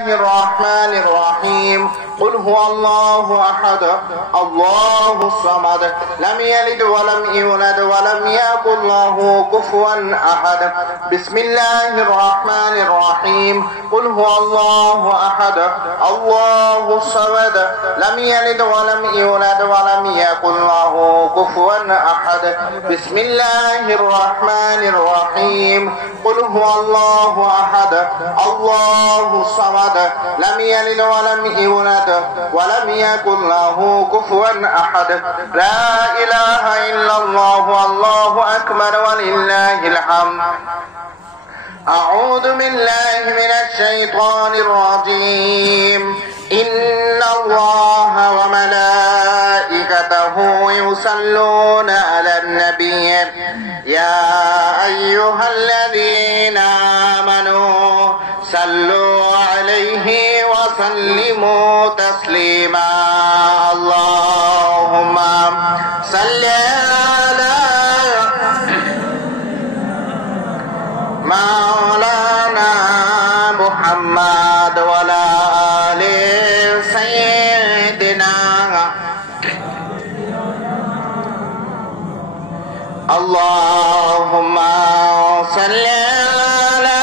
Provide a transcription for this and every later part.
الرحمن الرحيم قل هو الله أحد الله الصمد لم يلد ولم يولد ولم يكن له كفوا أحد بسم الله الرحمن الرحيم قل هو الله أحد الله الصمد لم يلد ولم يولد ولم يكن له كفوا أحد بسم الله الرحمن الرحيم قل هو الله أحد الله الصمد لم يلد ولم يولد ولم يكن له كفوا أحد لا إله إلا الله والله أكبر ولله الحمد أعوذ بالله من الشيطان الرجيم إن الله وملائكته يصلون على النبي يا أيها الذين آمنوا صلوا عليه وسلموا تسليما اللهم صل على مولانا محمد وعلى آل سيدنا اللهم صل على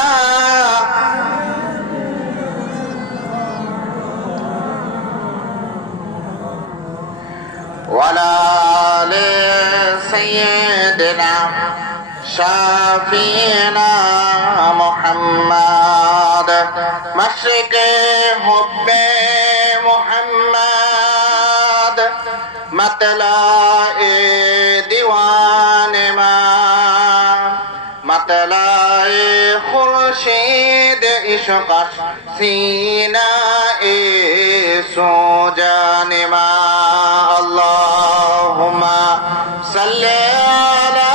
وعلى آل سيدنا شافينا محمد مشرق حب محمد مطلع دیوان ما مطلع خورشید عشق سینہ سوجان ما اللهم صل على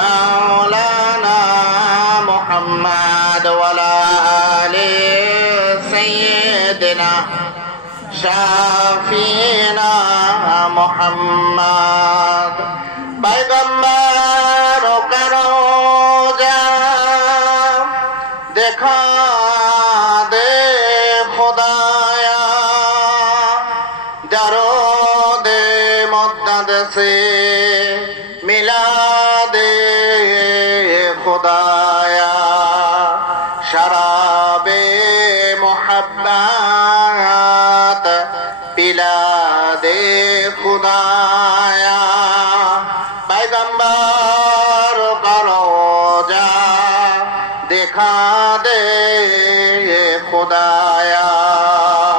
مولانا محمد وعلى آل سيدنا شافينا محمد पैगंबर करो जा देखा दे खुदाया जरो दे मदद से मिला दे खुदाया शराबे मोहब्बत पिला दे खुदाया पैगंबर करो जा दिखा दे खुदाया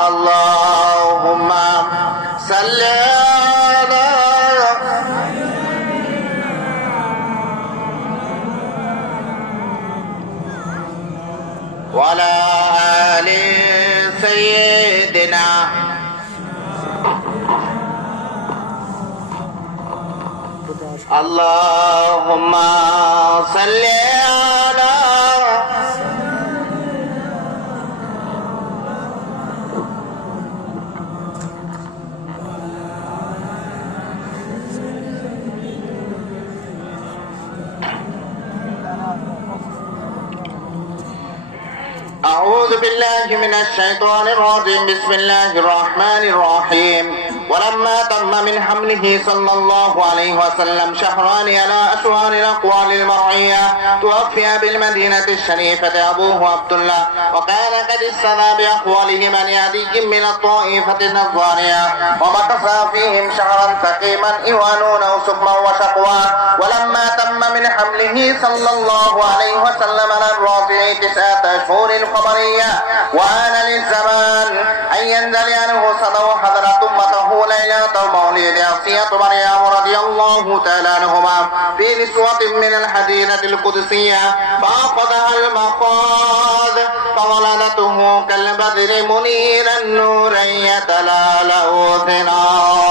अल्लाहुम्मा सल्ली अला वअला आलि सय्यिदिना Allahumma salli ala أعوذ بالله من الشيطان الرجيم بسم الله الرحمن الرحيم ولما تم من حمله صلى الله عليه وسلم شهران على أشهر الأقوال المرعية توفي بالمدينة الشريفة أبوه عبد الله وكان قد استدى بأقواله من يأتيهم من الطائفة النظارية ومكث فيهم شهرا ثقيما يوانونه سقما وشقوا ولما تم من حمله صلى الله عليه وسلم على الرافع 9 أشهر قمرية وآن للزمان أن ينزل عنه صدى حضرة أمته ليلة المولد عصية مريم رضي الله تعالى عنهما في نسوة من الحدينة القدسية فأخذها المخاض فولدته كالبدر منيرا نورا يتلالأ ثناء